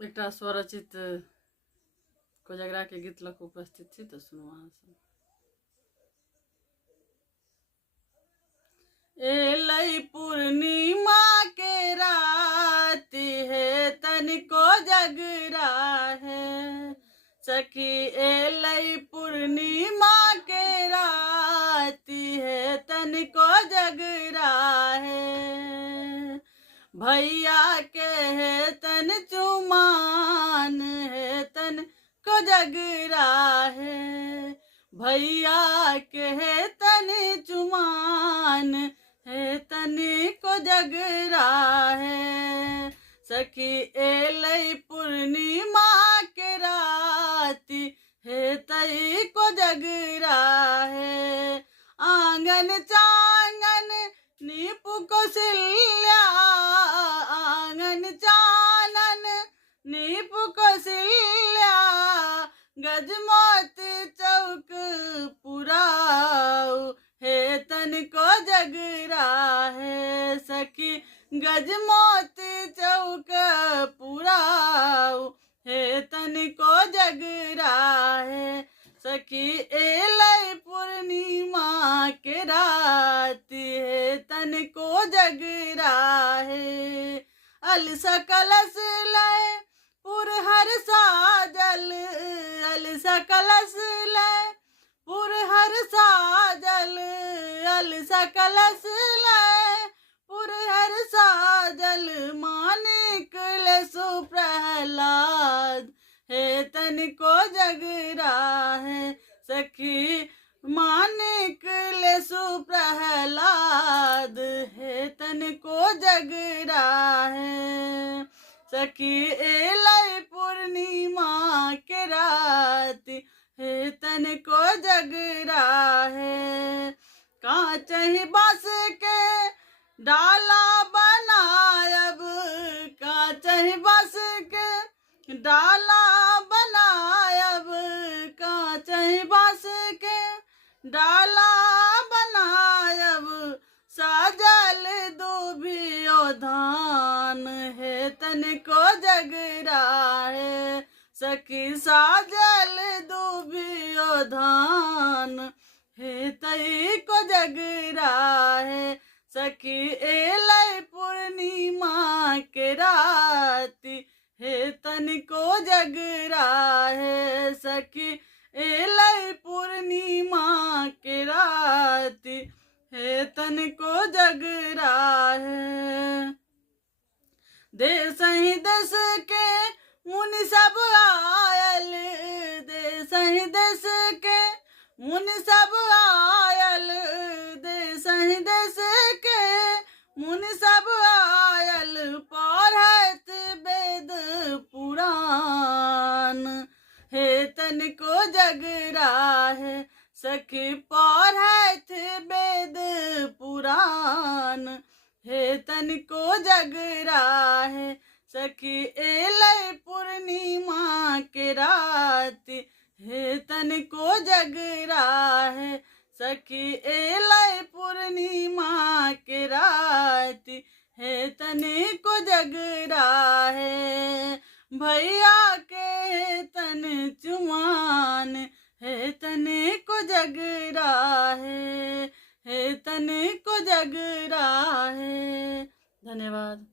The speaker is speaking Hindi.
एक स्वरचित कोजगरा के गीत लग उपस्थित थी, तो सुनो वहां से। एलई पूर्णिमा के रात है, तनिको जगरा है सखी। एलई पूर्णिमा के रात है, तनिको जगरा है। भैया के है तन चुमान है, तन को जगरा है। भैया के है तन चुमान है, तन को जगरा है सखी। एलई पूर्णिमा के राती है, तई को जगरा है। आंगन चांगन नीपु कौशल्या, आंगन चानन नीपु कौशल्या। गजमोती चौक पुराऊ है, तन को जगरा है सखी। गजमोती चौक पुराऊ है, तन को जगरा है सखी। एलई पूर्णिमा के राती है, तन को जगरा है। अलसा कलश लय पुर हर साजल, अलसा कलश लय पुर हर साजल। अलसा कलश लय पुर हर साजल, मानिक ले सुप्रहलाद है, तन को जगरा है सखी। मानिक ले सुप्रहलाद है, तन को जगरा है सखी। एलई पूर्णिमा के रात है, तन को जगरा है। कांचही बांस के डाला बनायब, कांचही बांस के डाला बनायब। कांचही बांस के डाला बनायब, साजल दुभियो धान है, तन को जगरा है सखी। साजल दुभियो धान है, तई को जगरा है सखी। एलई पूर्णिमा के राती है, तन को जगरा है सखी। एलई पूर्णिमा के राती है, तन को जगरा है। देश ही देश के मुनि सब आयल, देश ही देश के मुनि सब आयल। देश ही देश के मुनि सब आयल, पढ़त वेद पुराण है, तन को जगरा है सखी। पढ़त वेद पुराण है, तन को जगरा है सखी। एलई पूर्णिमा के राती है, तन को जगरा है सखी। एलई पूर्णिमा के राती है, तन को जगरा है। भैया के तन चुमान है, तन को जगरा है तन को जगरा है। धन्यवाद।